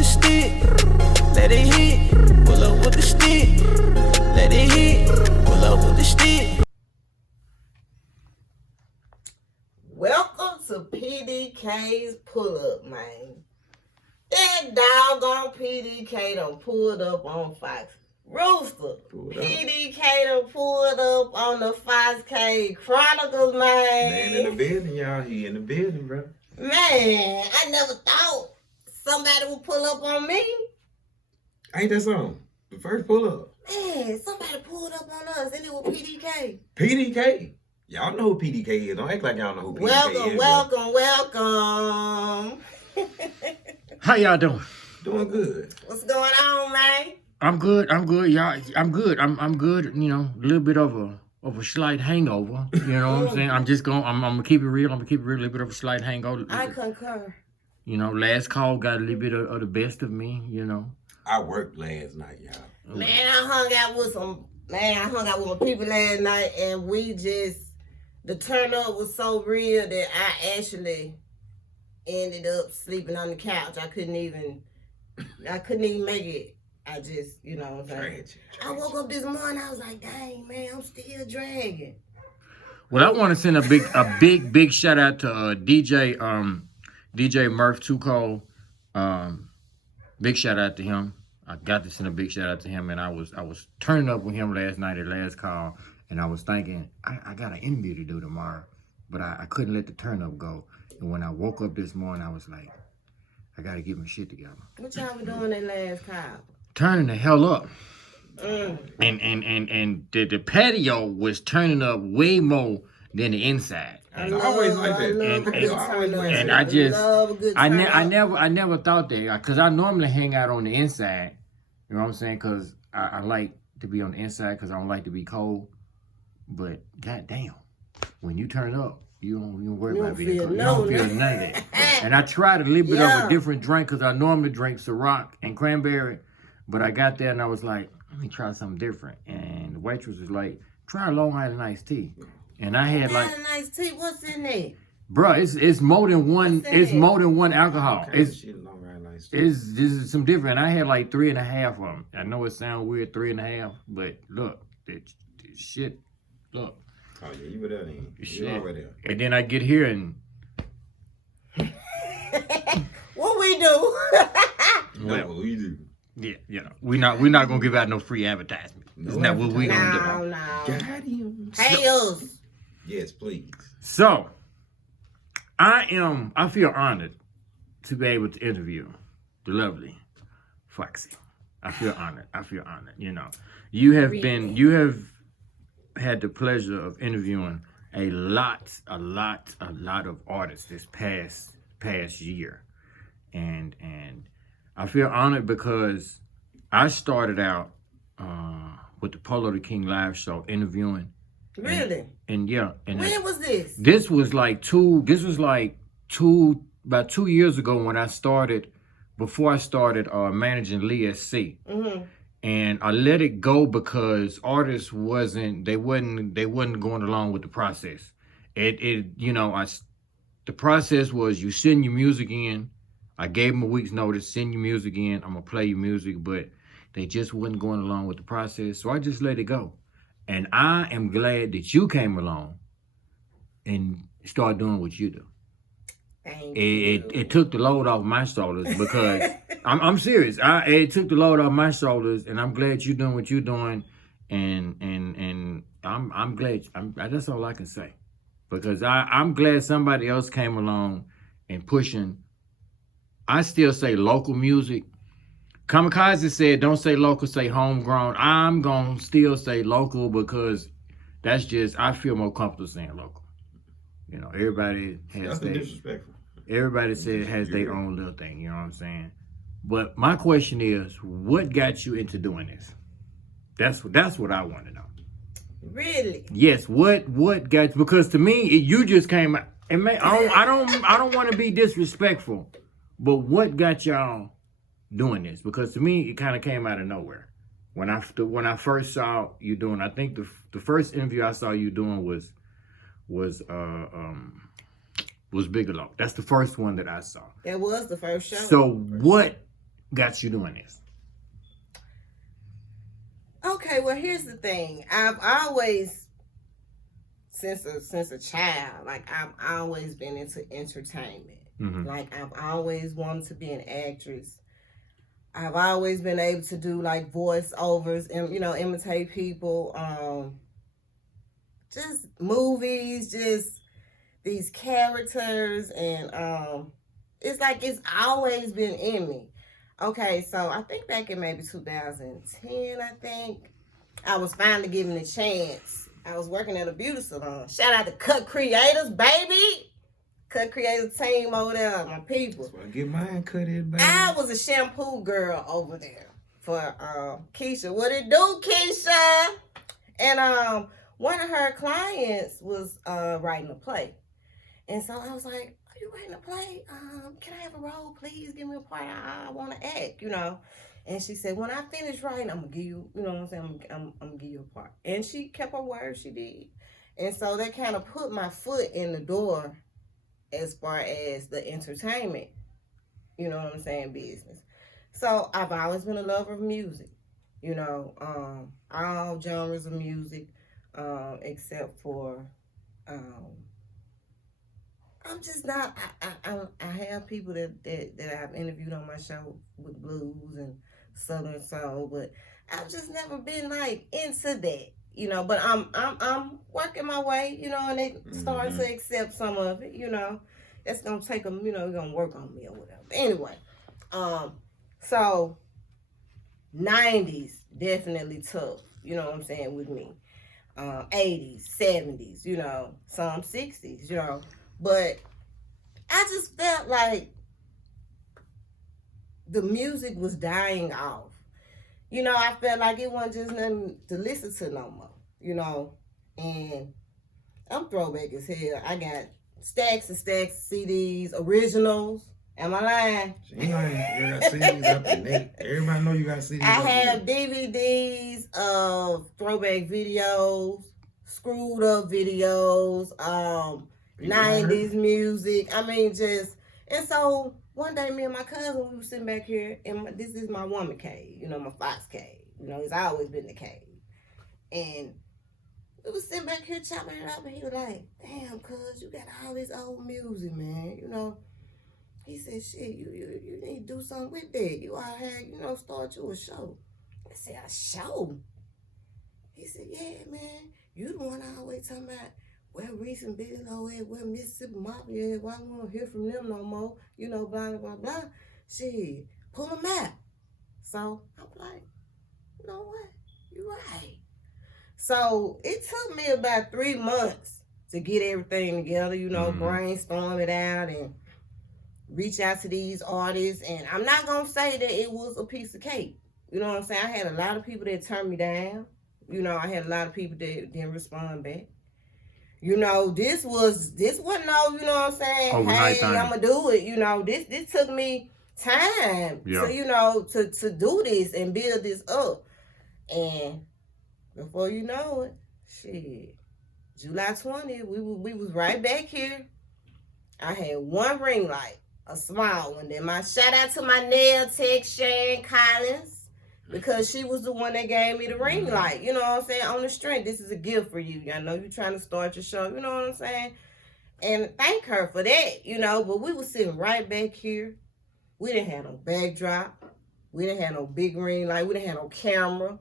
the stick, let it hit. Pull up with the stick, let it hit. Pull up with the stick. Welcome to PDK's pull-up, man. That doggone PDK done pulled up on Fox. Rooster, PDK done pulled up on the Fox K Chronicles, man. Man in the building, y'all. He in the building, bro. Man, I never thought somebody would pull up on me. Ain't that something? The first pull up. Man, somebody pulled up on us and it was PDK. PDK. Y'all know who PDK is. Don't act like y'all know who PDK is. Welcome. How y'all doing? Doing good. What's going on, man? I'm good. Y'all, I'm good. I'm good. You know, a little bit of a slight hangover. You know what I'm saying? I'm gonna keep it real. A little bit of a slight hangover. I concur. You know, last call got a little bit of the best of me. You know. I worked last night, y'all. Man, I hung out with my people last night, and the turn up was so real that I actually ended up sleeping on the couch. I couldn't even make it. I just, you know what I'm saying? I woke up this morning, I was like, dang, man, I'm still dragging. Well, I want to send a big shout out to DJ Murph Tuco. Big shout out to him. I got to send a big shout out to him, and I was turning up with him last night at last call, and I was thinking I got an interview to do tomorrow, but I couldn't let the turn up go. And when I woke up this morning, I was like, I got to get my shit together. What y'all were doing that last call? Turning the hell up. And the patio was turning up way more than the inside. I always like that. And I never thought that, because I normally hang out on the inside. You know what I'm saying? Because I like to be on the inside because I don't like to be cold. But goddamn, when you turn up, you don't worry about being cold. You don't feel none of that. And I tried a little bit of a different drink because I normally drink Ciroc and cranberry. But I got there and I was like, let me try something different. And the waitress was like, try Long Island iced tea. And I had like Long Island iced tea. What's in there? Bruh, it's more than one. It's more than one alcohol. This is some different. I had like 3.5 of them. I know it sounds weird, 3.5, but look, it shit. Look. Oh yeah, you were there then. You already there. And then I get here and what we do? What we do? Yeah, you know, we're not gonna give out no free advertisement. That's not what we gonna do. No. Got him. Hey, us. Yes, please. So, I feel honored to be able to interview the lovely Foxy. I feel honored. You know, you have had the pleasure of interviewing a lot of artists this past year, and I feel honored because I started out with the Polo the King live show interviewing. Really? And when was this? This was about 2 years ago when I started, before I started managing Lee SC. Mm-hmm. And I let it go because artists wasn't going along with the process. The process was you send your music in. I gave them a week's notice, send your music in, I'm gonna play your music, but they just wasn't going along with the process. So I just let it go. And I am glad that you came along and started doing what you do. Thank you. It took the load off my shoulders because I'm serious. It took the load off my shoulders, and I'm glad you're doing what you're doing, and I'm glad. That's all I can say, because I'm glad somebody else came along and pushing. I still say local music. Kamikaze said, don't say local, say homegrown. I'm going to still say local because that's just, I feel more comfortable saying local. You know, everybody has disrespectful. Everybody says has their own little thing, you know what I'm saying? But my question is, what got you into doing this? That's what I want to know. Really? Yes, what got you? Because to me, you just came out. And I don't want to be disrespectful, but what got y'all doing this? Because to me, it kind of came out of nowhere. When I first saw you doing, I think the first interview I saw you doing was Bigelow. That's the first one that I saw. That was the first show. So what got you doing this? Okay, well, here's the thing. I've always, since a child, like I've always been into entertainment. Mm-hmm. Like I've always wanted to be an actress. I've always been able to do like voiceovers and imitate people. Just movies, just these characters, and it's like it's always been in me. Okay, so I think back in maybe 2010, I think I was finally given a chance. I was working at a beauty salon. Shout out to Cut Creators, baby. Cut Creators team over there, my people. That's why I get mine cut in, baby. I was a shampoo girl over there for Keisha. What it do, Keisha? And one of her clients was writing a play. And so I was like, are you writing a play? Can I have a role? Please give me a part. I want to act, And she said, when I finish writing, I'm going to give you, you know what I'm saying? I'm going to give you a part. And she kept her word. She did. And so that kind of put my foot in the door as far as the entertainment, you know what I'm saying, business. So I've always been a lover of music, all genres of music, except for, I'm just not, I have people that I've interviewed on my show with blues and Southern soul, but I've just never been like into that, but I'm working my way, and they starting to accept some of it, that's going to take them, going to work on me or whatever. Anyway, so 90s definitely tough, you know what I'm saying, with me. 80s, 70s, some 60s, but I just felt like the music was dying off. I felt like it wasn't just nothing to listen to no more, and I'm throwback as hell. I got stacks and stacks of CDs, originals. Am I lying? She ain't lying. You got CDs up to date. Everybody know you got CDs. I have DVDs of throwback videos, screwed up videos, 90s music. I mean, and so one day me and my cousin, we were sitting back here, and this is my woman cave, my fox cave. It's always been the cave. And we was sitting back here chopping it up, and he was like, damn, cuz, you got all this old music, man, He said, shit, you need to do something with that. You ought to have, start you a show. I said, a show? He said, yeah, man. You the one always talking about where Reese and Billy Lowe at, where Mississippi Mafia at, why we don't hear from them no more, blah, blah, blah, blah. Shit, pull them out. So I'm like, you know what? You're right. So it took me about 3 months to get everything together, brainstorm it out and reach out to these artists. And I'm not going to say that it was a piece of cake. You know what I'm saying? I had a lot of people that turned me down. I had a lot of people that didn't respond back. This wasn't no, you know what I'm saying? Overnight hey, thing. I'm going to do it. This took me time to, to do this and build this up. And before you know it, shit, July 20th, we was right back here. I had one ring light, a small one. Then my shout out to my nail tech, Sharon Collins, because she was the one that gave me the ring light. You know what I'm saying? On the strength, this is a gift for you. I know you're trying to start your show. You know what I'm saying? And thank her for that, But we was sitting right back here. We didn't have no backdrop. We didn't have no big ring light. We didn't have no camera.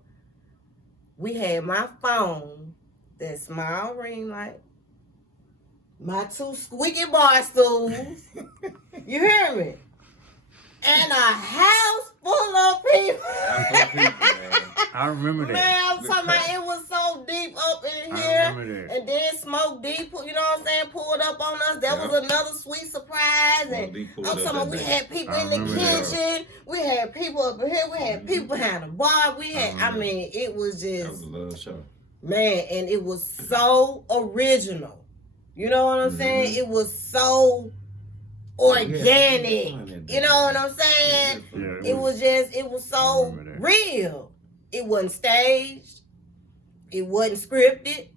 We had my phone, that small ring light, my 2 squeaky bar stools. You hear me? And a house full of people. I remember that. Man, I'm talking about it was so deep up in here. I remember that. And then Smoke D, you know what I'm saying, pulled up on us. That was another sweet surprise. And I'm talking about we had people in the kitchen. We had people up in here. We had people behind the bar. We had, it was just. That was a love show. Man, and it was so original. You know what I'm saying? It was so organic. You know what I'm saying? Yeah, it was so real. It wasn't staged. It wasn't scripted.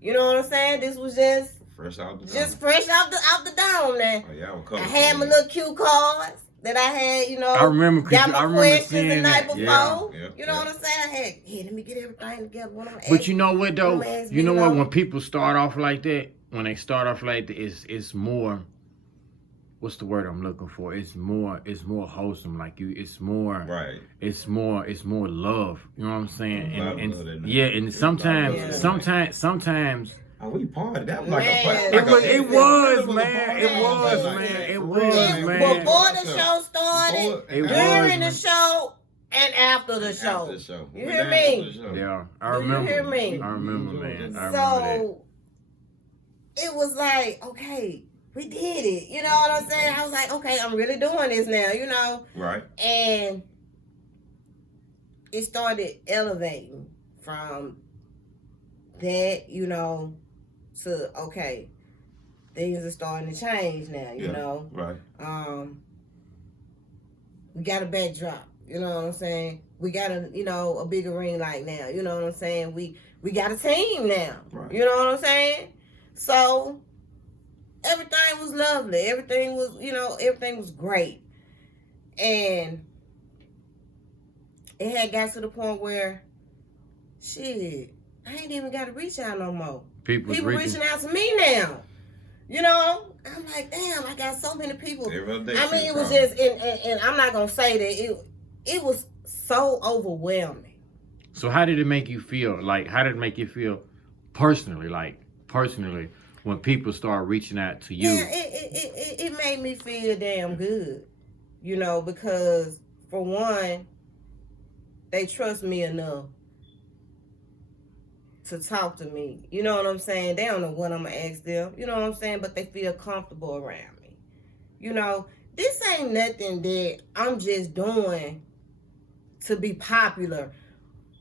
You know what I'm saying? This was just fresh out the dome. Fresh out the dome now. Oh, yeah, I had my little cue cards. that I had, you know. I remember, got my I remember questions seeing the night that. before. Yeah, You know what I'm saying? I had, let me get everything together. What I'm gonna But ask, you know what though? what I'm gonna ask You know me, what? know? When people start off like that, it's more. What's the word I'm looking for? It's more wholesome. Like it's more. Right. It's more love. You know what I'm saying? Love And than that. yeah, and It's love than that. sometimes. Oh, we partied. That was like Man. a. It was, a man. party It was, last night. man. It For was, real, man. Before the show started, It was, during the man. show, and after the show. After the show. You We hear down me? after the show. Yeah, I Do you remember. hear me? I remember, man. I remember that. So it was like, okay, we did it. You know what I'm saying? I was like, okay, I'm really doing this now, you know? Right. And it started elevating from that, you know, to okay, things are starting to change now, you know. Right. We got a backdrop, you know what I'm saying? We got a bigger ring light now, you know what I'm saying? We got a team now. Right. You know what I'm saying? So everything was lovely. Everything was great. And it had got to the point where shit, I ain't even got to reach out no more. People reaching out to me now. You know? I'm like, damn, I got so many people. I mean, it was just, and I'm not going to say that it was so overwhelming. So how did it make you feel? Like, how did it make you feel personally? Like, personally, when people start reaching out to you? Yeah, it made me feel damn good. You know, because for one, they trust me enough to talk to me. You know what I'm saying? They don't know what I'm going to ask them. You know what I'm saying? But they feel comfortable around me. You know, this ain't nothing that I'm just doing to be popular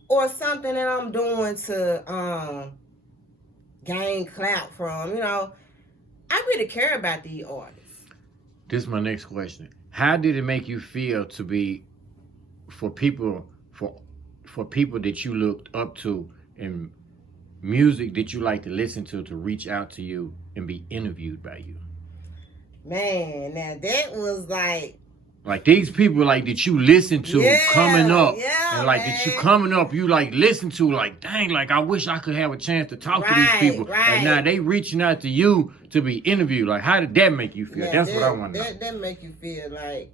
or something that I'm doing to gain clout from. You know, I really care about these artists. This is my next question. How did it make you feel to be, for people that you looked up to and music that you like to listen to reach out to you and be interviewed by you? Man, now that was like these people like that you listen to coming up, and like man. that you coming up, you like listen to, like, dang, like I wish I could have a chance to talk to these people. Right. And now they reaching out to you to be interviewed. Like, how did that make you feel? That's what I want to know. That make you feel like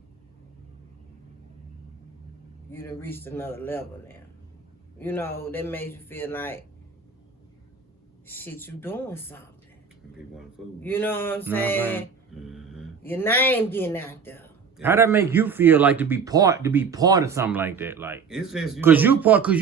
you done reached another level now. You know, that made you feel like shit, you doing something. You know what I'm saying? Mm-hmm. Your name getting out there. How that make you feel, like to be part of something like that? Like, it's just cause you part of the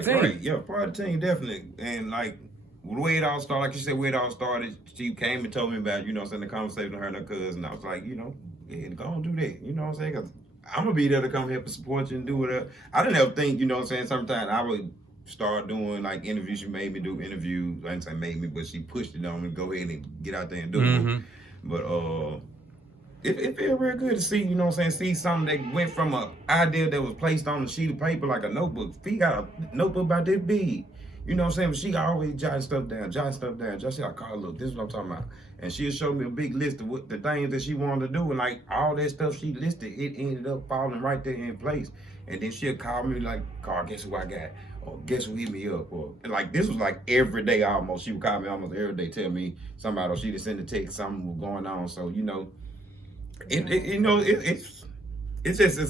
team. Right. Yeah, part of the team, definitely. And like the way it all started, like you said, where it all started, she came and told me about, you know, the conversation with her and her cousin. I was like, you know, yeah, go on, do that. You know what I'm saying? Cause I'm gonna be there to come help and support you and do whatever. I didn't ever think, you know what I'm saying, sometimes I would start doing like interviews. She made me do interviews. I didn't say made me, but she pushed it on me to go ahead and get out there and do it. But it feels real good to see, you know what I'm saying, see something that went from an idea that was placed on a sheet of paper like a notebook. She got a notebook about this big. You know what I'm saying? But she always jotting stuff down. Just like, Carl, look, this is what I'm talking about. And she'll show me a big list of what the things that she wanted to do. And like all that stuff she listed, it ended up falling right there in place. And then she'll call me like, Carl, guess who I got? Or guess who hit me up? Or like, this was like every day almost. She would call me almost every day, tell me somebody, or she'd send a text, something was going on. So, you know, it's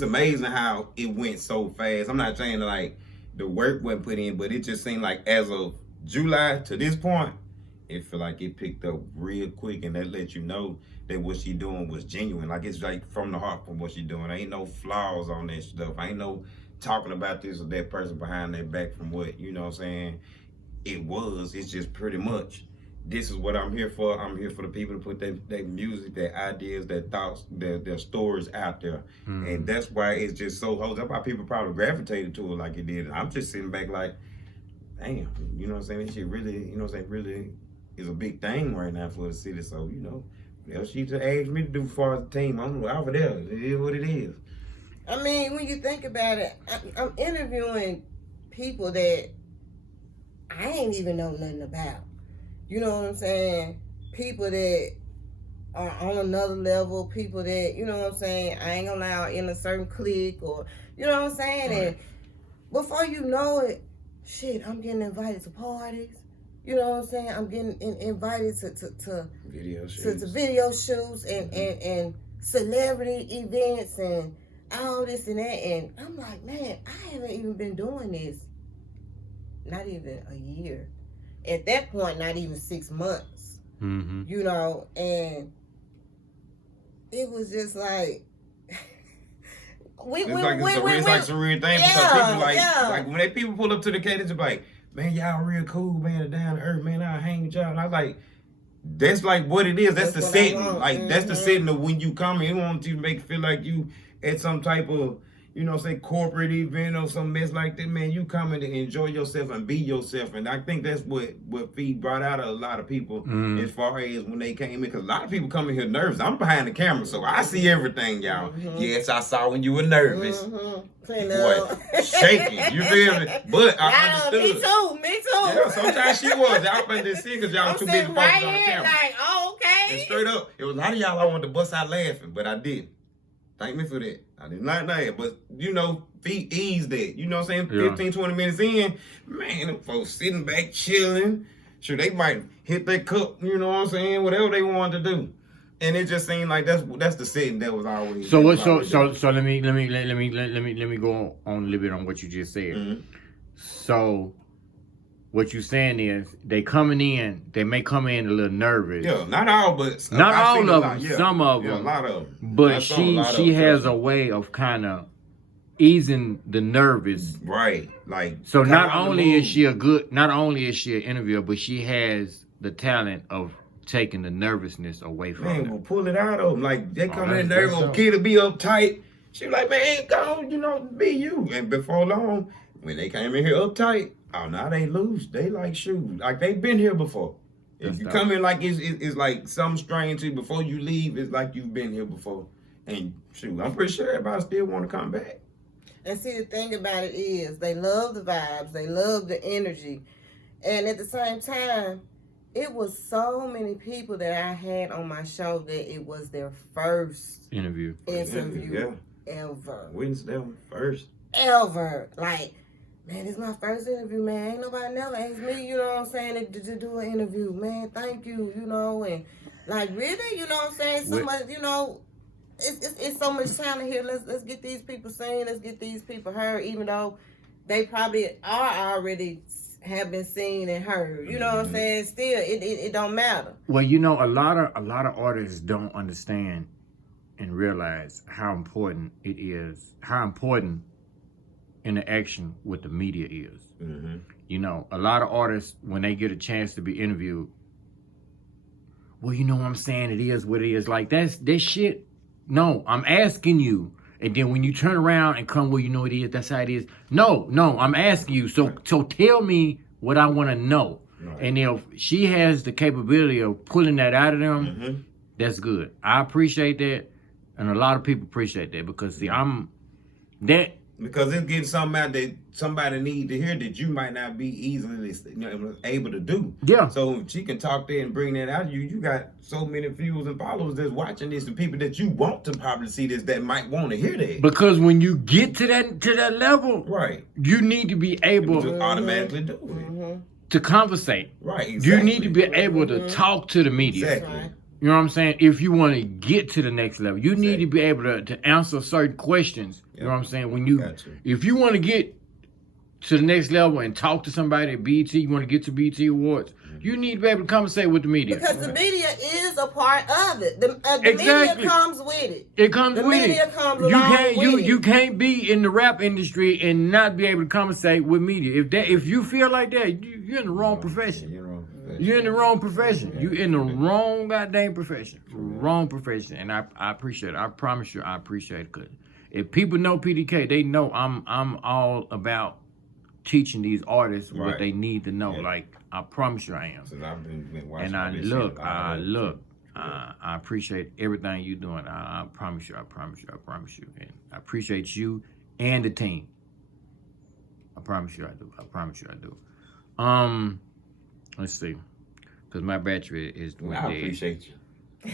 amazing how it went so fast. I'm not saying like the work wasn't put in, but it just seemed like as of July to this point, it feel like it picked up real quick, and that let you know that what she doing was genuine. Like it's like from the heart from what she doing. Ain't no flaws on that stuff. Ain't no talking about this or that person behind their back from what, you know what I'm saying, it's just pretty much, this is what I'm here for. I'm here for the people to put their music, their ideas, their thoughts, their stories out there. And that's why it's just so wholesome. That's why people probably gravitated to it like it did. And I'm just sitting back like, damn, you know what I'm saying? This shit really, you know what I'm saying, really is a big thing right now for the city. So, you know, what she just asked me to do as far as the team, I'm over there. It is what it is. I mean, when you think about it, I'm interviewing people that I ain't even know nothing about. You know what I'm saying? People that are on another level, people that, you know what I'm saying, I ain't gonna lie, in a certain clique or, you know what I'm saying? Right. And before you know it, shit, I'm getting invited to parties. You know what I'm saying? I'm getting invited to Video to shoots. video shoots and celebrity events and all this and that. And I'm like, man, I haven't even been doing this, not even a year. At that point, not even 6 months. Mm-hmm. You know, and it was just like It's like a surreal thing because people like when they people pull up to the cadence, it's like, man, y'all real cool, man, down to earth, man, I'll hang with y'all. And I was like, that's like what it is. That's the setting. Like that's the setting of when you come in. You want you to make it feel like you at some type of, you know, say corporate event or some mess like that, man. You come in to enjoy yourself and be yourself. And I think that's what Feed brought out of a lot of people as far as when they came in. Because a lot of people come in here nervous. I'm behind the camera, so I see everything, y'all. Yes, I saw when you were nervous. Boy, shaking. You feel me? But I understood. Me too. Yeah, sometimes she was. Y'all played this scene because y'all I'm too busy sitting focusing right on the here camera. like, oh, okay. And straight up, it was a lot of y'all I wanted to bust out laughing, but I didn't. Thank me for that. I did not laugh, but you know, Feet eased that. You know what I'm saying? Yeah. 15, 20 minutes in, man, them folks sitting back chilling. Sure, they might hit their cup, you know what I'm saying? Whatever they wanted to do. And it just seemed like that's the setting that was always. So what? So let me go on a little bit on what you just said. Mm-hmm. So what you saying is they coming in, they may come in a little nervous. Yeah, not all, but not I've all seen of a lot. them. Yeah. Some of Yeah, them. a lot of them. But she has a way of kind of easing the nervous. Right, like So not only is she an interviewer, but she has the talent of taking the nervousness away from man, them. will pull it out of them. Like they come in that's there, dope. kid to be uptight. She was like, man, go, you know, be you. And before long, when they came in here uptight, oh, now they loose. They like shoes. Like they been here before. If you come in like it's like something strange to you before you leave, it's like you've been here before. And shoot, I'm pretty sure everybody still want to come back. And see, the thing about it is, they love the vibes, they love the energy, and at the same time, it was so many people that I had on my show that it was their first Interview. interview ever. Witness them first. Ever. Like, man, this is my first interview, man. Ain't nobody never asked me, you know what I'm saying, to do an interview. Man, thank you, you know, and like, really, you know what I'm saying? So much, you know, it's so much talent here. Let's get these people seen. Let's get these people heard, even though they probably are already have been seen and heard. You know what I'm saying? Still, it don't matter. Well, you know, a lot of artists don't understand and realize how important it is, how important interaction with the media is. Mm-hmm. You know, a lot of artists, when they get a chance to be interviewed, well, you know what I'm saying? It is what it is. Like, that's shit. No, I'm asking you. And then when you turn around and come, well, you know it is, that's how it is. No, I'm asking you. So tell me what I want to know. Right. And if she has the capability of pulling that out of them, that's good. I appreciate that. And a lot of people appreciate that because, see, because it's getting something out that somebody need to hear that you might not be easily able to do. Yeah. So if she can talk there and bring that out, you got so many viewers and followers that's watching this and people that you want to probably see this that might want to hear that. Because when you get to that level, right, you need to be able to automatically do it. To conversate. Right, exactly. You need to be able to talk to the media. Exactly. You know what I'm saying? If you want to get to the next level, you need to be able to answer certain questions. You know what I'm saying? If you want to get to the next level and talk to somebody at BET, you want to get to BET Awards, you need to be able to conversate with the media. Because the media is a part of it. The media comes with it. It comes with it. The media comes along with it. You can't be in the rap industry and not be able to conversate with media. If you feel like that, you're in the wrong profession. You're in the wrong profession. You're in the wrong goddamn profession. Wrong profession. And I appreciate it. I promise you I appreciate it. Cause if people know PDK, they know I'm all about teaching these artists what they need to know. Like, I promise you I am. I've been watching. And I appreciate everything you're doing. I promise you. And I appreciate you and the team. I promise you I do. Let's see. Because my battery is I appreciate you.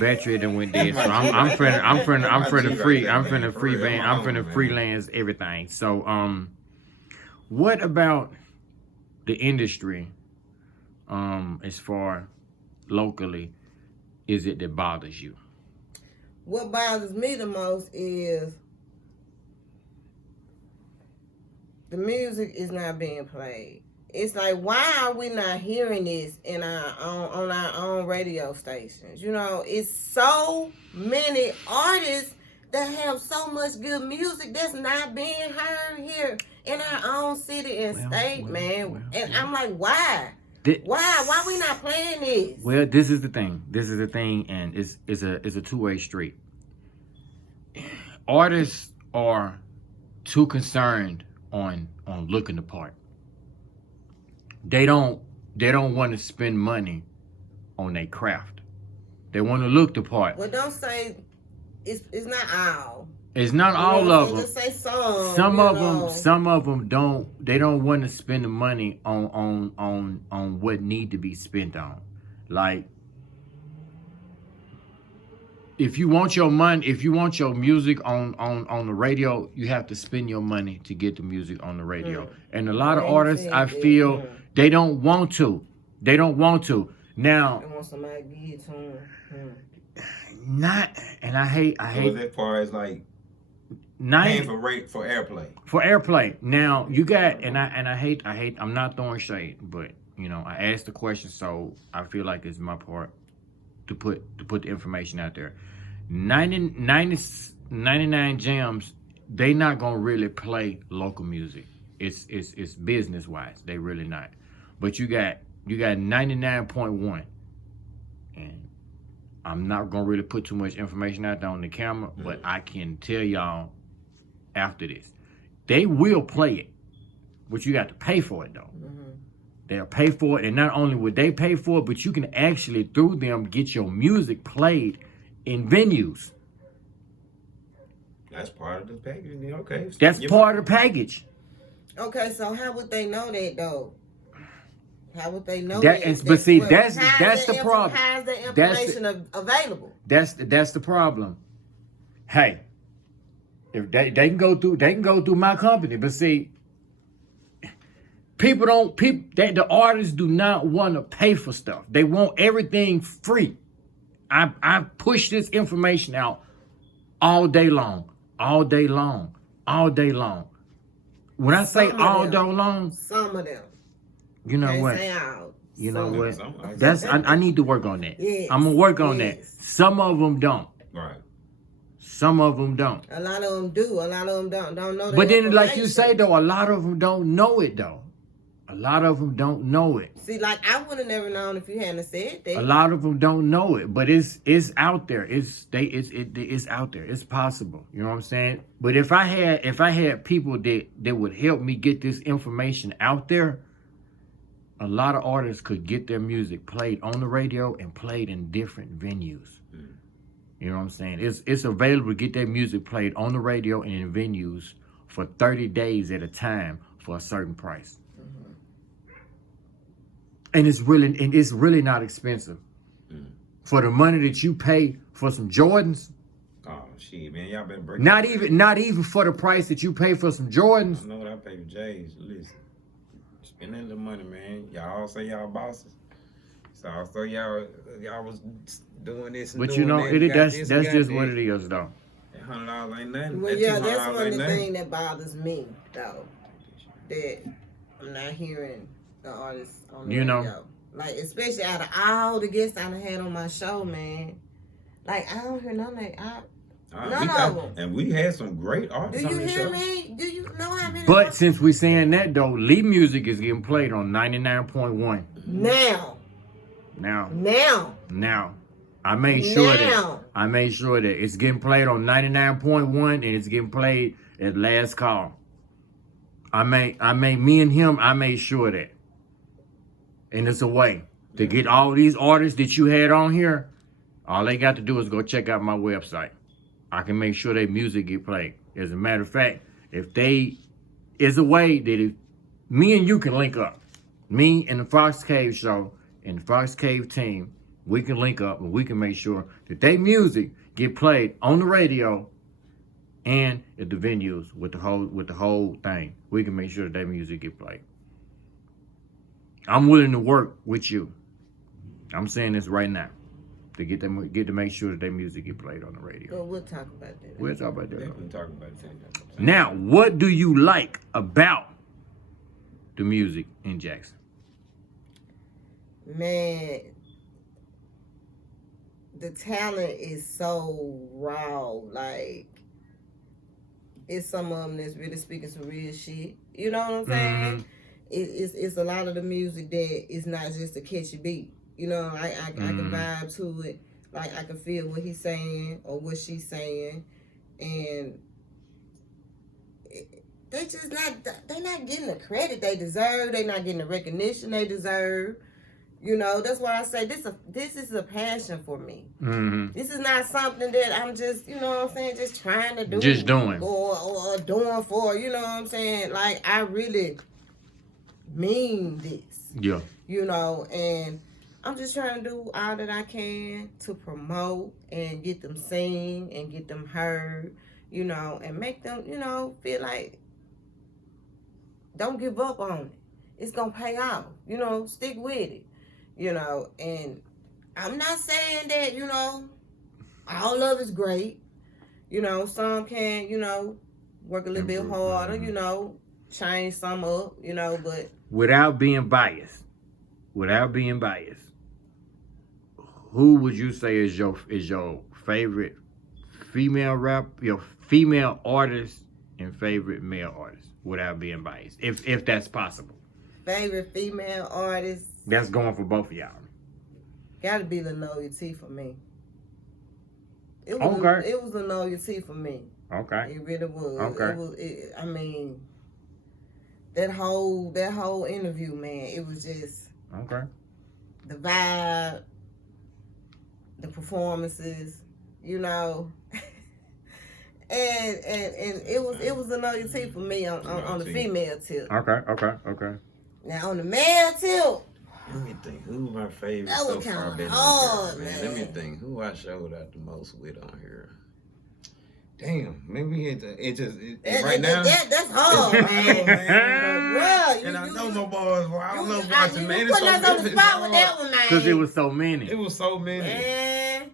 Battery done went dead. So I'm finna freelance everything. So what about the industry? As far locally, is it that bothers you? What bothers me the most is the music is not being played. It's like, why are we not hearing this on our own radio stations? You know, it's so many artists that have so much good music that's not being heard here in our own city and state, man. I'm like, why? Why we not playing this? Well, this is the thing. And it's a two-way street. Artists are too concerned on looking the part. They don't want to spend money on their craft. They want to look the part. Well, don't say it's not all. It's not all of them. Just say some. Some of them don't. They don't want to spend the money on what need to be spent on. Like, if you want your music on the radio, you have to spend your money to get the music on the radio. And a lot of artists, I feel, they don't want to. Now, They want somebody to give it to them. Not, and I hate. So as far as like paying for airplay. For airplay. Now you got, and I hate. I'm not throwing shade, but you know, I asked the question, so I feel like it's my part to put the information out there. 99 jams, they not gonna really play local music. It's business wise, they really not. But you got 99.1, and I'm not gonna really put too much information out there on the camera, but I can tell y'all after this, they will play it, but you got to pay for it though. They'll pay for it, and not only would they pay for it, but you can actually through them get your music played in venues. That's part of the package. Okay. That's part of the package. Okay, so how would they know that though? How would they know that? But see, that's the problem. How's the information available? That's the problem. Hey, if they can go through my company, but see, the artists do not want to pay for stuff. They want everything free. I push this information out all day long. When I say all day long, some of them. You know what? You know what? That's I need to work on that. Yes. I'm gonna work on that. Some of them don't. Right. Some of them don't. A lot of them do. A lot of them don't know that. But then, like you say though, a lot of them don't know it though. A lot of them don't know it. See, like I would have never known if you hadn't said that. A lot of them don't know it, but it's out there. It's out there. It's possible. You know what I'm saying? But if I had people that would help me get this information out there, a lot of artists could get their music played on the radio and played in different venues. You know what I'm saying? It's available to get their music played on the radio and in venues for 30 days at a time for a certain price. And it's really not expensive. For the money that you pay for some Jordans. Oh shit, man, y'all better break. Not even for the price that you pay for some Jordans. I know what I pay for J's. Listen, spending the money, man. Y'all all say y'all bosses. So y'all was doing this and but doing you know, that. That's just what it is though. $100 ain't nothing. Well, yeah, that's one of the things that bothers me though. That I'm not hearing the artists on the radio. Like, especially out of all the guests I had on my show, man. Like, I don't hear none of that. None of them. And we had some great artists on the show. Do you hear me? Do you know how many? But since we're saying that though, Lee music is getting played on 99.1. Now. I made sure that it's getting played on 99.1 and it's getting played at last call. I made sure that. And it's a way to get all these artists that you had on here. All they got to do is go check out my website. I can make sure their music get played. As a matter of fact, is a way that if me and you can link up, me and the Fox Cave show and the Fox Cave team, we can link up and we can make sure that their music get played on the radio and at the venues with the whole thing. We can make sure that their music get played. I'm willing to work with you. I'm saying this right now. To get to make sure that their music get played on the radio. Well, we'll talk about that. We'll talk about that. Definitely talk about it. Now, what do you like about the music in Jackson? Man, the talent is so raw. Like, it's some of them that's really speaking some real shit. You know what I'm saying? It's a lot of the music that is not just a catchy beat. You know, I can vibe to it. Like, I can feel what he's saying or what she's saying. And they're not getting the credit they deserve. They're not getting the recognition they deserve. You know, that's why I say this is a passion for me. This is not something that I'm just, you know what I'm saying, just trying to do. Just doing. Or doing for, you know what I'm saying? Like, I really mean this. Yeah. You know, and I'm just trying to do all that I can to promote and get them seen and get them heard, you know, and make them, you know, feel like don't give up on it. It's going to pay off, you know, stick with it, you know. And I'm not saying that, you know, all of it's great. You know, some can, you know, work a little bit harder, you know, change some up, you know, but. Without being biased, who would you say is your favorite female rap, your female artist and favorite male artist, without being biased, if that's possible? Favorite female artist? That's going for both of y'all. Gotta be Lenoria T for me. It was Lenoria T for me. Okay. It really was. Okay. I mean, that whole interview, man, it was just okay. The vibe, the performances, you know. and it was Lenoria T for me on the female tip. Okay. Now on the male tip. Let me think. Who my favorite That so was far kinda been hard, on here, man. man. Let me think. Who I showed out the most with on here? Damn, maybe right now. That's hard, man. Bro, And I know my boys. Well, I don't know watching, you man. put us on the spot with that one, man. Because it was so many. It was so many. Man.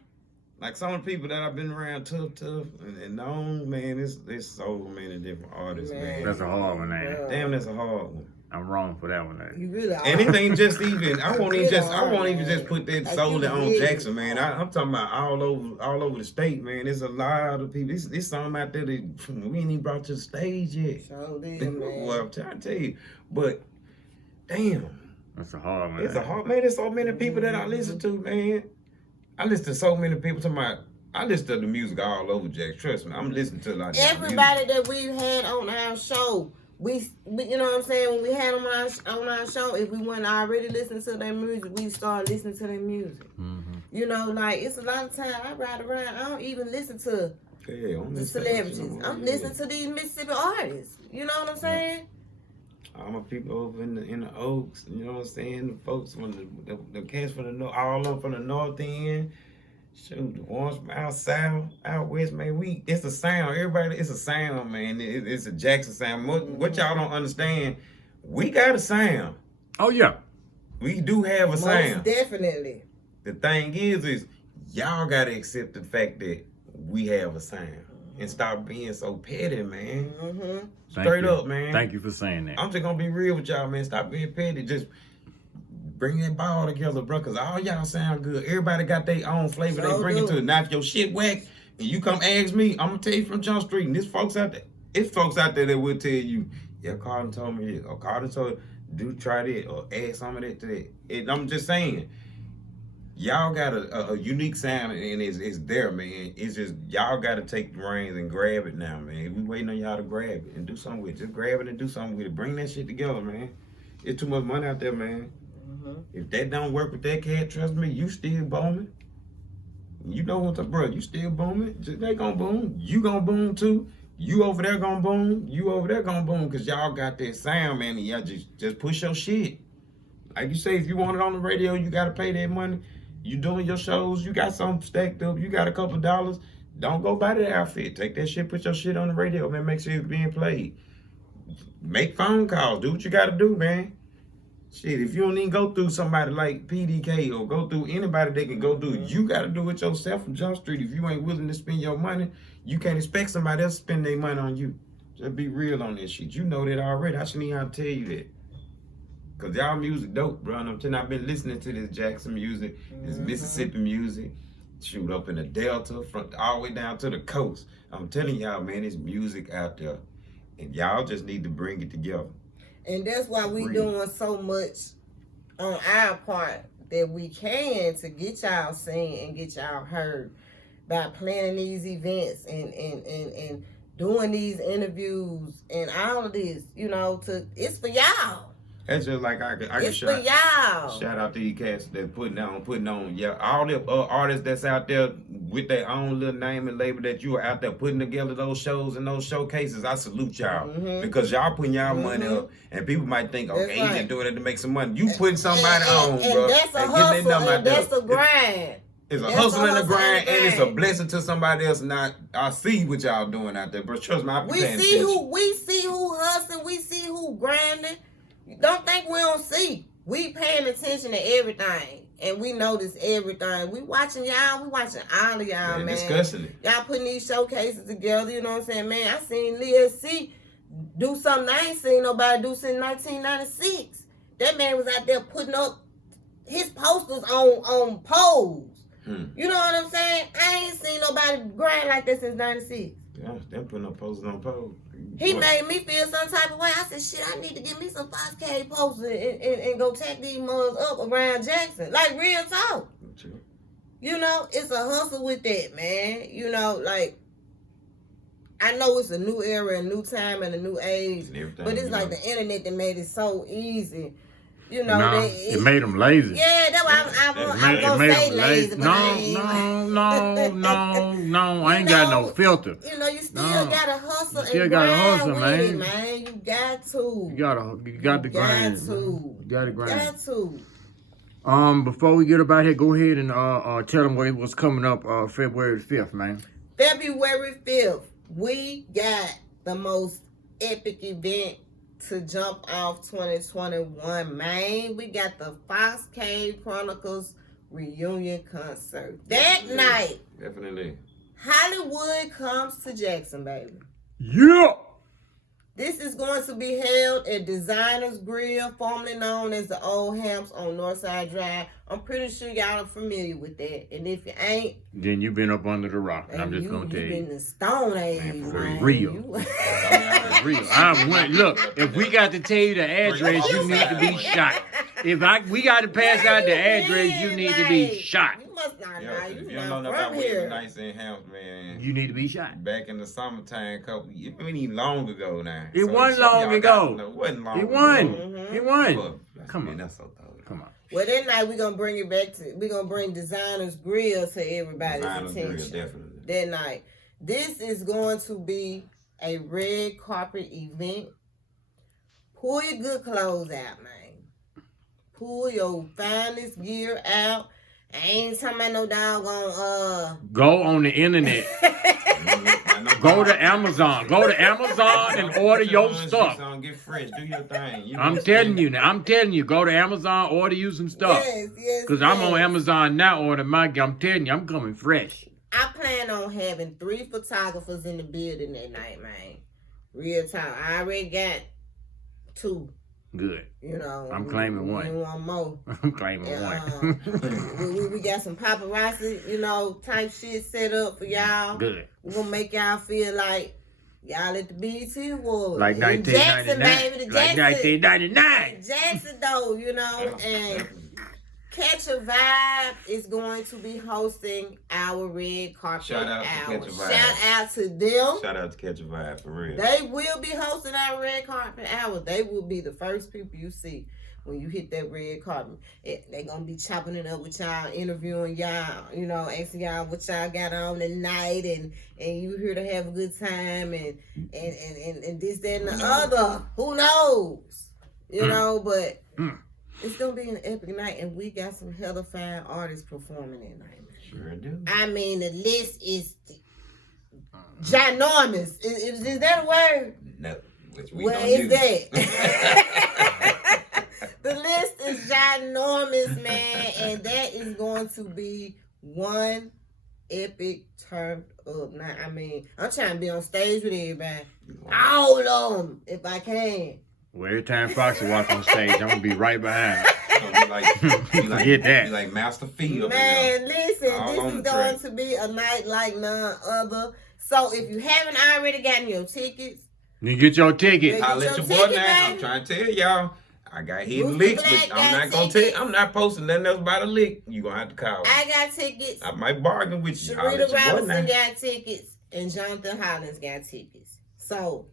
Like some of the people that I've been around, tough, and known, man. It's so many different artists, man. That's a hard one, man. Damn, that's a hard one. I'm wrong for that one, man. You really are. Anything just even. I won't even just put that solely on Jackson, man. I'm talking about all over the state, man. There's a lot of people. There's some out there that we ain't even brought to the stage yet. So damn, man. Well, I'm trying to tell you, but damn, That's a hard one. it's a hard man. There's so many people that I listen to, man. I listen to so many people. I listen to the music all over Jackson. Trust me, I'm listening to a lot of everybody that we've had on our show. We, you know what I'm saying, when we had them on our show, if we weren't already listening to their music, we started listening to their music. You know, like, it's a lot of time I ride around, I don't even listen to the celebrities. I'm listening to these Mississippi artists. You know what I'm saying? All my people over in the Oaks, you know what I'm saying? The folks from the cats from the north, all up from the north end. Shoot, the ones from out south, out west, man. It's a sound. Everybody, it's a sound, man. It's a Jackson sound. What y'all don't understand, we got a sound. Oh yeah, we do have a sound. Most definitely. The thing is y'all gotta accept the fact that we have a sound and stop being so petty, man. Straight up, man. Thank you for saying that. I'm just gonna be real with y'all, man. Stop being petty. Just bring that ball together, bro, because all y'all sound good. Everybody got their own flavor they bring it to it. Now, if your shit whack and you come ask me, I'm going to tell you from Jump Street, and there's folks out there. It's folks out there that will tell you, yeah, Carter told me this, or Carter told do try that, or add some of that to that. And I'm just saying, y'all got a unique sound, and it's there, man. It's just, y'all got to take the reins and grab it now, man. We waiting on y'all to grab it and do something with it. Just grab it and do something with it. Bring that shit together, man. It's too much money out there, man. If that don't work with that cat, trust me, you still booming. You know what, bro? You still booming. They gonna boom. You gonna boom too. You over there gonna boom. You over there gonna boom. Cause y'all got that sound, man. And y'all just push your shit. Like you say, if you want it on the radio, you gotta pay that money. You doing your shows, you got something stacked up, you got a couple dollars, don't go buy that outfit. Take that shit, put your shit on the radio, man, make sure it's being played. Make phone calls, do what you gotta do, man. Shit, if you don't even go through somebody like PDK or go through anybody that can go through, you gotta do it yourself from Jump Street. If you ain't willing to spend your money, you can't expect somebody else to spend their money on you. Just be real on this shit. You know that already. I shouldn't even have to tell you that. Cause y'all music dope, bro. And I'm telling you, I've been listening to this Jackson music, this Mississippi music, shoot up in the Delta, from all the way down to the coast. I'm telling y'all, man, there's music out there. And y'all just need to bring it together. And that's why we doing so much on our part that we can to get y'all seen and get y'all heard by planning these events and doing these interviews and all of this, you know, it's for y'all. That's just like I can It's for y'all. shout out to these cats that putting on, yeah, all the artists that's out there with their own little name and label that you are out there putting together those shows and those showcases. I salute y'all because y'all putting y'all money up, and people might think, okay, he's just doing it to make some money. You putting somebody on, bro, that's a and hustle, getting their number out there. that's a grind. It's a hustle and a grind, and it's a blessing to somebody else. Not, I see what y'all doing out there, bro. Trust me, We see who hustling, we see who grinding. Don't think we don't see. We paying attention to everything, and we notice everything. We watching y'all. We watching all of y'all, man. Discussing it. Y'all putting these showcases together. You know what I'm saying, man? I seen Lil C do something I ain't seen nobody do since 1996. That man was out there putting up his posters on poles. You know what I'm saying? I ain't seen nobody grind like that since 96. Yeah, them putting up posters on poles. He made me feel some type of way. I said, shit, I need to get me some 5K posters and go tack these mugs up around Jackson. Like, real talk. True. You know, it's a hustle with that, man. You know, like, I know it's a new era, a new time, and a new age. But it's like the internet that made it so easy. You know, it made them lazy. Yeah, that's why I'm going to say lazy. No. I ain't got no filter. You know, you still got to hustle and still grind gotta hustle, with man. it, man. You got to. You got to grind. You got to grind. Got to. Before we get up out here, go ahead and tell them what's coming up February 5th, man. February 5th, we got the most epic event to jump off 2021, man. We got the Fox Cave Chronicles reunion concert. That night, Definitely. Hollywood comes to Jackson, baby. Yeah! This is going to be held at Designers Grill, formerly known as the Old Hamps on Northside Drive. I'm pretty sure y'all are familiar with that. And if you ain't, then you've been up under the rock. I'm just going to tell you. You've been in the Stone Age, man. For man. real. Look, if we got to tell you the address, you need to be shot. We got to pass out the address, you need to be shot. You must not know. If you don't know about Wednesday nights in Hamps, man. You need to be shot. Back in the summertime, it wasn't even long ago now. It wasn't long ago. It wasn't long ago. It wasn't. Come on. That's so dope. Come on. Well, that night we're gonna bring it back to. We're gonna bring Designers Grill to everybody's attention. Grill, definitely. That night, this is going to be a red carpet event. Pull your good clothes out, man. Pull your finest gear out. I ain't talking about no doggone Go on the internet. Go to Amazon. Go to Amazon and order your stuff. Get fresh. Do your thing. I'm telling you now. I'm telling you. Go to Amazon. Order you some stuff. Yes. Because I'm on Amazon now. Order my. I'm telling you. I'm coming fresh. I plan on having 3 photographers in the building that night, man. Real talk. I already got 2. Good. You know, I'm claiming one. We want more. I'm claiming one. we got some paparazzi, you know, type shit set up for y'all. Good. We're gonna make y'all feel like y'all at the BET Awards. Like 1999. Jackson, baby. The like Jackson. 1999. Jackson, though, you know, and Catch a Vibe is going to be hosting our red carpet Shout out hour. to Catch a Vibe. Shout out to them. Shout out to Catch a Vibe, for real. They will be hosting our red carpet hour. They will be the first people you see when you hit that red carpet. They're going to be chopping it up with y'all, interviewing y'all, you know, asking y'all what y'all got on tonight, and you here to have a good time, and this, that, and the other. Who knows? You know, but It's gonna be an epic night, and we got some hella fine artists performing that night. Sure do. I mean, the list is ginormous. Is that a word? No. Which we Where don't is use. that? The list is ginormous, man, and that is going to be one epic turned up night. I mean, I'm trying to be on stage with everybody. All of them, if I can. Well, every time Foxy walks on stage, I'm gonna be right behind her. Forget that. Be like Master Fee. Man, listen, All this on is the going track. to be a night like none other. So if you haven't already gotten your tickets, You get your ticket. Yeah. I'll let your boy Ticket, now. man. I'm trying to tell y'all. I got hidden Rooster licks, Black but I'm got not gonna tell you. tickets. I'm not posting nothing else about a lick. You gonna have to call me. I got tickets. I might bargain with you. I'll let Sharita your boy Robinson now. got tickets, and Jonathan Hollins got tickets. So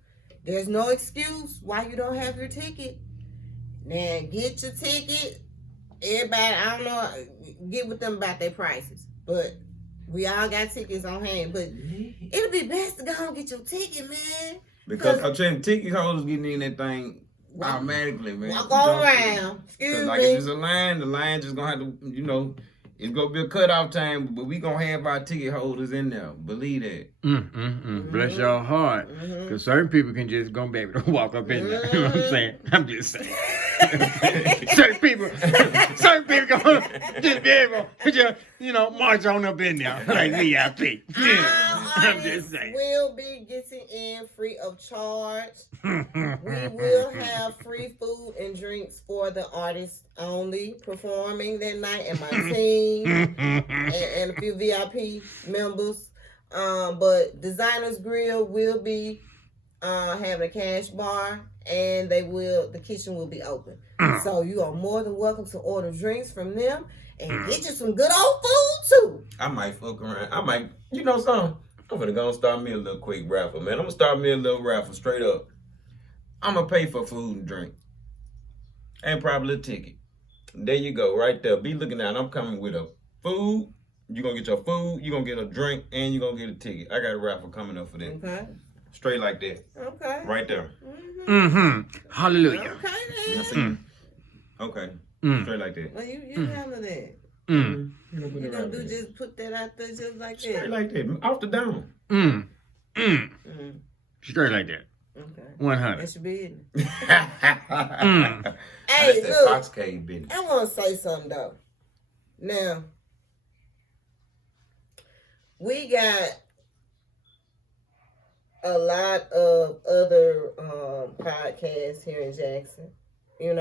there's no excuse why you don't have your ticket. Now get your ticket. Everybody, I don't know, get with them about their prices, but we all got tickets on hand. But it'll be best to go and get your ticket, man. Because I'm saying ticket holders getting in that thing Walk- automatically, man. Walk on around. Excuse Like me. if it's a line, the line just gonna have to, it's gonna be a cutoff time, but we gonna have our ticket holders in there. Believe that. Bless your heart. Because certain people can just go back and walk up in there. You know what I'm saying? I'm just saying. certain people gonna just be able to just, march on up in there like VIP. I'm just saying. Will be getting in free of charge. We will have free food and drinks for the artists only performing that night, and my team and a few VIP members. But Designers Grill will be having a cash bar, and the kitchen will be open. So you are more than welcome to order drinks from them and get you some good old food too. I might fuck around. I might, something? I'm gonna go and start me a little quick raffle, man. I'm gonna start me a little raffle straight up. I'm gonna pay for food and drink. And probably a ticket. There you go, right there. Be looking out. I'm coming with a food. You're gonna get your food, you're gonna get a drink, and you're gonna get a ticket. I got a raffle coming up for that. Okay. Straight like that. Okay. Right there. Hallelujah. Okay, You then. see? Okay. Straight like that. Well, you handle that. You know, put You it gonna right do there. just put that out there just like Straight that. like that. Off the dome. Straight like that. Okay. 100. That should be it. Hey, Hey, that look. Fox Cave business. I want to say something though. Now, we got a lot of other podcasts here in Jackson, and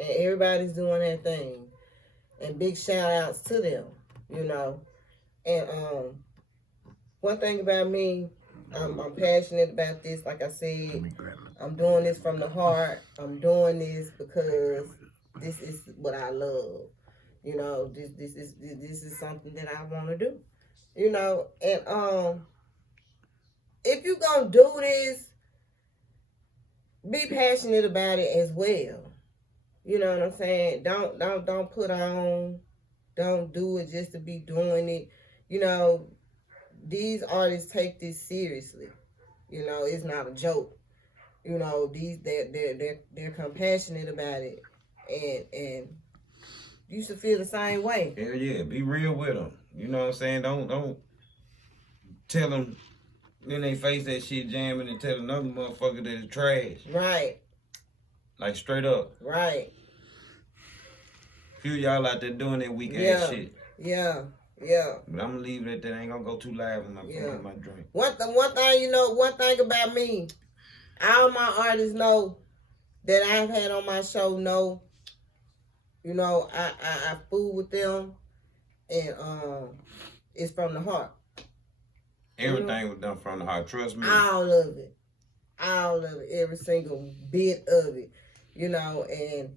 everybody's doing their thing. And big shout outs to them, And one thing about me, I'm passionate about this. Like I said, I'm doing this from the heart. I'm doing this because this is what I love. This is something that I want to do. And if you're gonna do this, be passionate about it as well. You know what I'm saying? Don't put on. Don't do it just to be doing it. These artists take this seriously. It's not a joke. They're compassionate about it, and you should feel the same way. Hell yeah, be real with them. You know what I'm saying? Don't tell them in they face that shit jamming and tell another motherfucker that it's trash. Right. Like straight up. Right. Few of y'all out there doing that weak Yeah. ass shit. Yeah. But I'm gonna leave it at that. I ain't gonna go too live when I'm filming my drink. One thing about me, all my artists know that I've had on my show know, I fool with them, and it's from the heart. Everything was done from the heart. Trust me. All of it, every single bit of it, and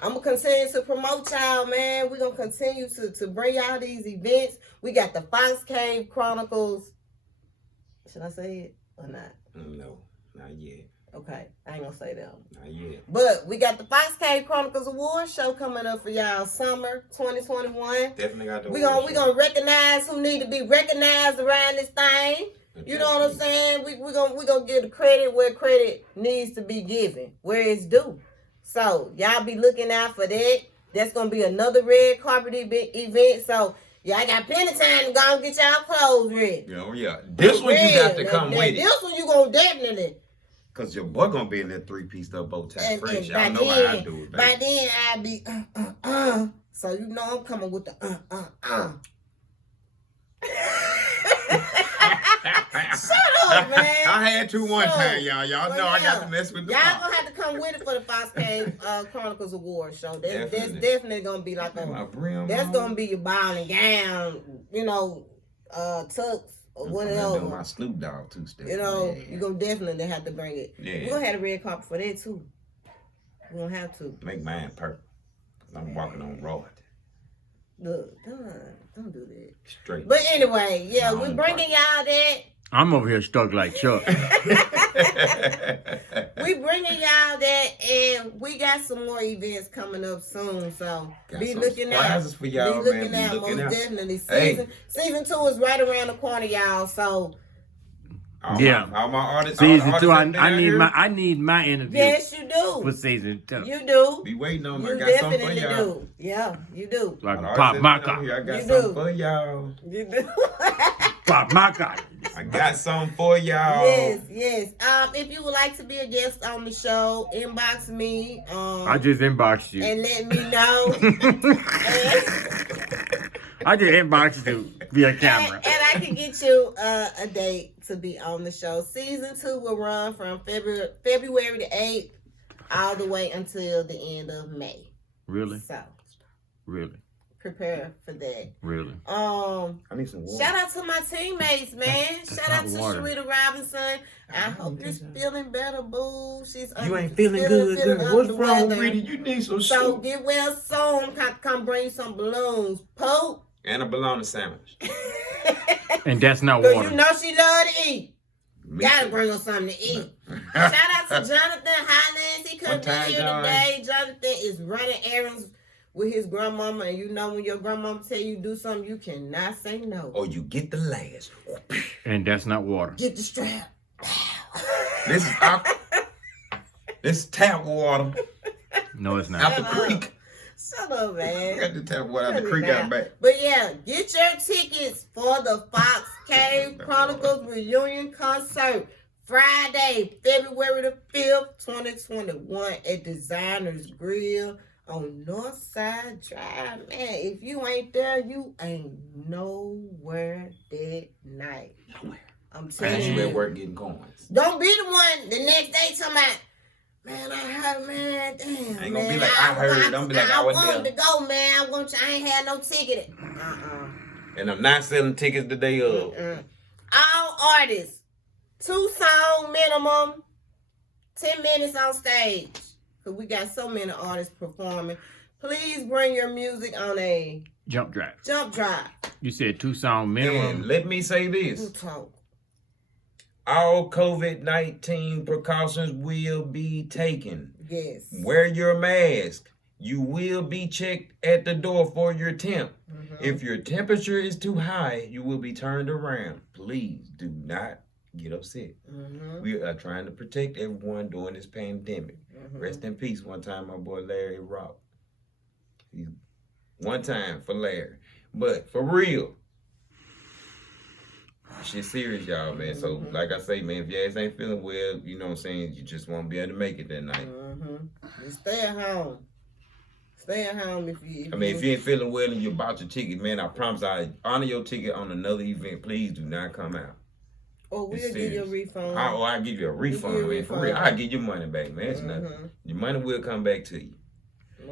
I'm gonna continue to promote y'all, man. We're gonna continue to bring y'all these events. We got the Fox Cave Chronicles. Should I say it or not? No, not yet. Okay, I ain't gonna say that one. Not yet. But we got the Fox Cave Chronicles Award show coming up for y'all summer 2021. Definitely got the We gonna recognize who need to be recognized around this thing. You know what I'm saying? We gonna give the credit where credit needs to be given, where it's due. So y'all be looking out for that. That's gonna be another red carpet event. So y'all got plenty of time to go and get y'all clothes ready. Yeah. This one you got to come with it. This one you gonna definitely. Cause your boy gonna be in that 3-piece bow tie fresh. And Y'all know how I do it, baby. By then I'll be So you know I'm coming with the Shut up, man. I had to one time, y'all. Y'all know I got to mess with the Y'all Fox. gonna have to come with it for the Fox Cave Chronicles Award show. That's definitely gonna be like that's gonna be your ball and gown, tux or whatever. I'm my Snoop Dogg two-step. You're gonna definitely have to bring it. Yeah. We're gonna have a red carpet for that too. We're gonna have to. Make mine purple. I'm walking on road. Look, don't do that. Straight. But anyway, yeah, we're bringing y'all that. I'm over here stuck like Chuck. We bringing y'all that, and we got some more events coming up soon. So be looking out. For y'all, be looking man. out, most definitely. Hey. Season 2 is right around the corner, y'all. So All Yeah. my artists. Season all the 2, artists that I down need here, I need my interview yes, you do. for season 2. You do. Be waiting on me. You I got something for definitely y'all. do. Yeah, you do. Like All the pop artists my down car. here, I got You something do. for y'all. You do. Pop my car. I got something for y'all. Yes. If you would like to be a guest on the show, inbox me. I just inboxed you. And let me know. I just inboxed you via camera. And I can get you a date to be on the show. Season 2 will run from February the 8th all the way until the end of May. Really? So Really? prepare for that. Really? I need some water. Shout out to my teammates, man. Shout out to water. Sharita Robinson. I hope you're feeling better, boo. You ain't feeling good, girl. What's under wrong weather. with you? You need some So soup. get well soon. Come bring you some balloons. Pope. And a bologna sandwich. And that's not Cause water. you know she love to eat. Me Gotta too. bring her something to eat. Shout out to Jonathan Highlands. He couldn't be here today. Jonathan is running errands with his grandmama, and you know when your grandmama tell you do something, you cannot say no. Or you get the last. And that's not water. Get the strap. This is this is tap water No, it's out not. the creek. Shut up, man. I got the tap water out the Shut it creek down. out back. But yeah, get your tickets for the Fox Cave Chronicles reunion concert Friday, February the 5th, 2021 at Designers Grill on Northside Drive. Man, if you ain't there, you ain't nowhere that night. Nowhere. I'm Find telling you you. at work getting coins. Don't be the one the next day talking about, man, I heard, man, damn, Ain't gonna man. be like, I heard. Don't be like, I wasn't wanted there. to go, man. I ain't had no ticket. And I'm not selling tickets the day of. All artists, 2 song minimum, 10 minutes on stage. Cause we got so many artists performing. Please bring your music on a Jump drive. jump drive. You said 2 song And minimum. let me say Who this. talk? All COVID-19 precautions will be taken. Yes. Wear your mask. You will be checked at the door for your temp. If your temperature is too high, you will be turned around. Please do not get upset. We are trying to protect everyone during this pandemic. Rest in peace. One time, my boy Larry Rock. One time for Larry. But for real, shit serious, y'all, man. So, like I say, man, if your ass ain't feeling well, you know what I'm saying, you just won't be able to make it that night. Just stay at home. Stay at home if you. If you ain't feeling well and you bought your ticket, man, I promise I honor your ticket on another event. Please do not come out. Or we'll It's give you a serious. refund. I'll give you a refund, you a man. For real, refund. I'll give your money back, man. It's nothing. Your money will come back to you.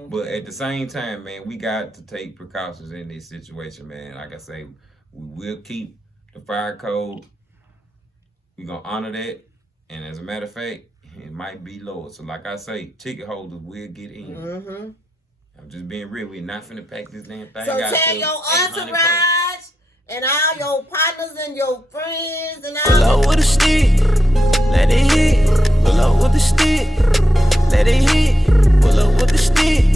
But at the same time, man, we got to take precautions in this situation, man. Like I say, we will keep the fire code. We're going to honor that. And as a matter of fact, it might be lower. So like I say, ticket holders will get in. I'm just being real. We're not finna pack this damn thing So out. tell to your 800 entourage and all your partners and your friends and Pull all. up with a stick, let it hit. Pull up with the stick, let it hit. Pull up with the stick,